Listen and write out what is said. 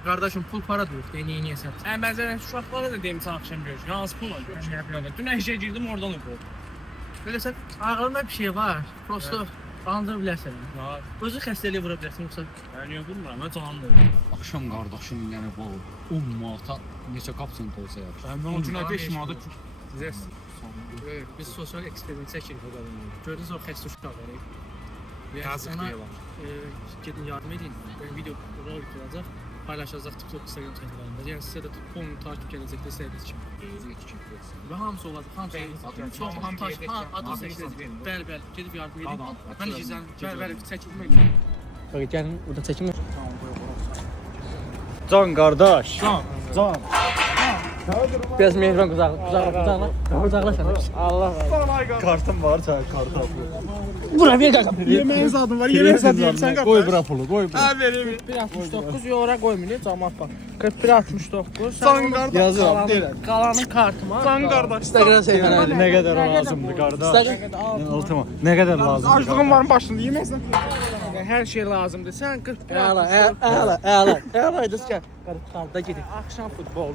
Qardaşım pul para da yoxdur, neyniyəsən? Sən bəzən uşaqlara da deyim sən axşam görüş. Hansı pul var? Dün əşyə girdim oradan oldu. Belə sən ağlında bir şey var. Prosto andır bilərsən. Ya Özü xəstəliyə vura bilərsən yoxsa ben niye vurmuram? Ben tanımıyorum. Akşam qardaşım yəni bu 10 manata neçə kapsent olsa yaxşı. Ben o günə 5 manat biz sosial eksperiment çəkirik o qadınla. Gördünüz o xəstə uşaqları. yazıq Sana deyirəm. gedin yardım edin. Ben video rolik olacaq. Paylaşacaq TikTok, Instagram sayfalarında. Yəni sizə də 10 takip gələcəkdə istədiyiniz kimi. Və hamısı olacaq, hamısı olacaq. Çox montaj, adı seçiləcək. Bəli, gedib yardım edin. Mən gizlən, bəli, çəkilmək. Bak gəlin, burada çəkilmir. Can qardaş. Can. Biraz mehriban qucaqla sən. Allah Kartım var, çay kartı al. Bura ver qaqam. Yemeğin zadım var. Yemeğin zadım. Sen kapat. Qoy bura pulu, qoy bura. Ha vereyim. 1.69 yola qoymuyor cəmaət bax. 41.69. San qardaş. Yazıram, deyirəm. Qalanın kartıma. San qardaş. Instagram sayfana. Nə qədər lazımdır qardaş? Altıma. Nə qədər lazımdır? Acılığın var başında yemezsen. Hər şey lazımdır. Sən 41. Əla. Əla, idi gəl. Qarda gedin. Axşam futbol.